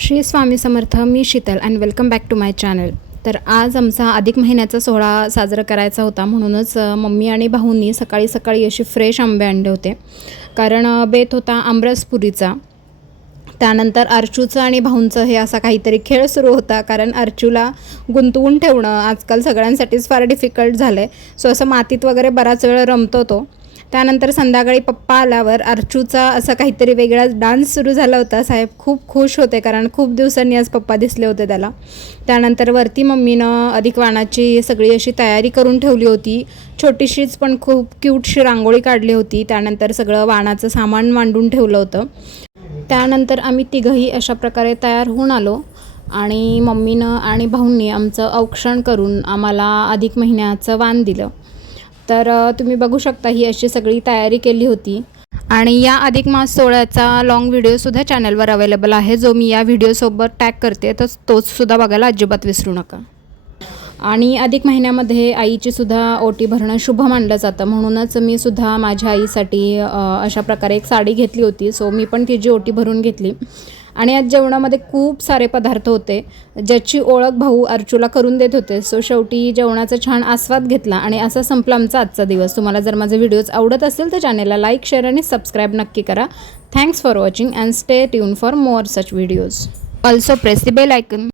श्री स्वामी समर्थ. मी Sheetal and welcome back to my channel. तर आज आमचा अधिक महिन्याचा सोहळा साजरा करायचा होता, म्हणूनच मम्मी आणि भाऊंनी सकाळी सकाळी असे फ्रेश आंबे आणले होते. कारण बेत होता आमरसपुरीचा. त्यानंतर अर्चूचं आणि भाऊंचं हे असा काहीतरी खेळ सुरू होता, कारण अर्चूला गुंतवून ठेवणं आजकाल सगळ्यांसाठीच फार डिफिकल्ट झालं आहे. सो असं मातीत वगैरे बराच वेळ रमतो तो. त्यानंतर संध्याकाळी पप्पा आल्यावर अर्चूचा असा काहीतरी वेगळा डान्स सुरू झाला होता. साहेब खूप खुश होते, कारण खूप दिवसांनी आज पप्पा दिसले होते त्याला. त्यानंतर वरती मम्मीनं अधिक वाणाची सगळी अशी तयारी करून ठेवली होती. छोटीशीच पण खूप क्यूटशी रांगोळी काढली होती. त्यानंतर सगळं वाणाचं सामान मांडून ठेवलं होतं. त्यानंतर आम्ही तिघंही अशा प्रकारे तयार होऊन आलो आणि मम्मीनं आणि भाऊंनी आमचं औक्षण करून आम्हाला अधिक महिन्याचं वाण दिलं. तर तुम्ही बघू शकता ही अशी सगळी तयारी केली होती. आणि या अधिक मास सोहळ्याचा लॉंग व्हिडिओसुद्धा चॅनलवर अवेलेबल आहे, जो मी या व्हिडिओसोबत टॅग करते, तर तोचसुद्धा बघायला अजिबात विसरू नका. आणि अधिक महिन्यामध्ये आईचीसुद्धा ओटी भरणं शुभ मानलं जातं, म्हणूनच मी सुद्धा माझ्या आईसाठी अशा प्रकारे एक साडी घेतली होती. सो मी पण तिची ओटी भरून घेतली. आणि आज जेवणामध्ये खूप सारे पदार्थ होते, ज्याची ओळख भाऊ अर्चूला करून देत होते. सो शेवटी जेवणाचा छान आस्वाद घेतला आणि असा संपला आमचा आजचा दिवस. तुम्हाला जर माझे व्हिडिओज आवडत असेल तर चॅनेलला लाईक, शेअर आणि सबस्क्राईब नक्की करा. Thanks for watching and stay tune for more such videos. Also press the bell icon.